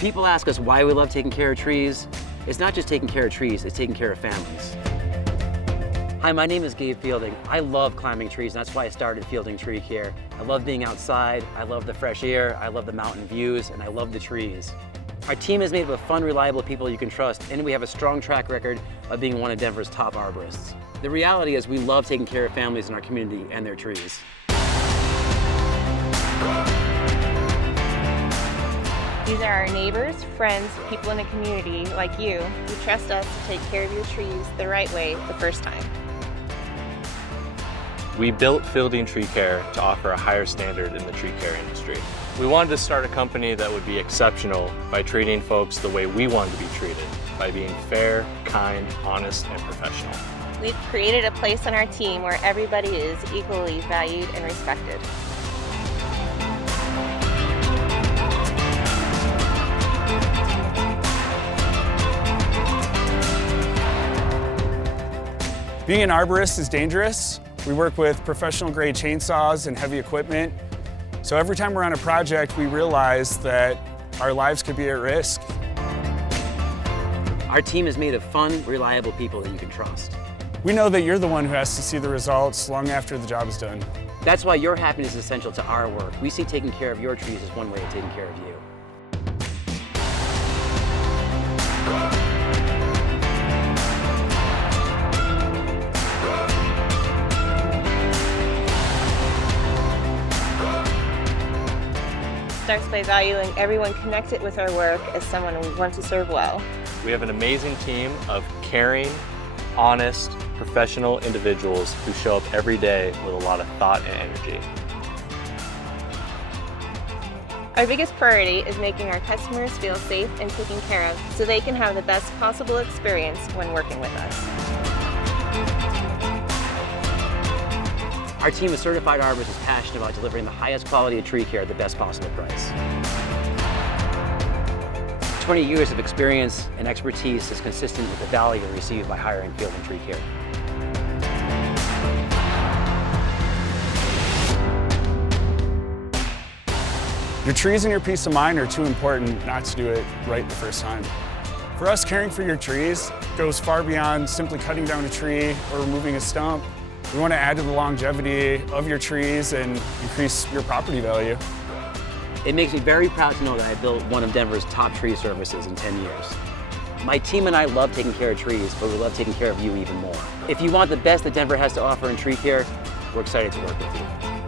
People ask us why we love taking care of trees. It's not just taking care of trees, it's taking care of families. Hi, my name is Gabe Fielding. I love climbing trees, and that's why I started Fielding Tree Care. I love being outside, I love the fresh air, I love the mountain views, and I love the trees. Our team is made up of fun, reliable people you can trust, and we have a strong track record of being one of Denver's top arborists. The reality is we love taking care of families in our community and their trees. These are our neighbors, friends, people in the community like you who trust us to take care of your trees the right way the first time. We built Fielding Tree Care to offer a higher standard in the tree care industry. We wanted to start a company that would be exceptional by treating folks the way we wanted to be treated, by being fair, kind, honest, and professional. We've created a place on our team where everybody is equally valued and respected. Being an arborist is dangerous. We work with professional grade chainsaws and heavy equipment. So every time we're on a project, we realize that our lives could be at risk. Our team is made of fun, reliable people that you can trust. We know that you're the one who has to see the results long after the job is done. That's why your happiness is essential to our work. We see taking care of your trees as one way of taking care of you. Starts by valuing everyone connected with our work as someone we want to serve well. We have an amazing team of caring, honest, professional individuals who show up every day with a lot of thought and energy. Our biggest priority is making our customers feel safe and taken care of so they can have the best possible experience when working with us. Our team of certified arborists is passionate about delivering the highest quality of tree care at the best possible price. 20 years of experience and expertise is consistent with the value received by hiring Fielding Tree Care. Your trees and your peace of mind are too important not to do it right the first time. For us, caring for your trees goes far beyond simply cutting down a tree or removing a stump. We want to add to the longevity of your trees and increase your property value. It makes me very proud to know that I built one of Denver's top tree services in 10 years. My team and I love taking care of trees, but we love taking care of you even more. If you want the best that Denver has to offer in tree care, we're excited to work with you.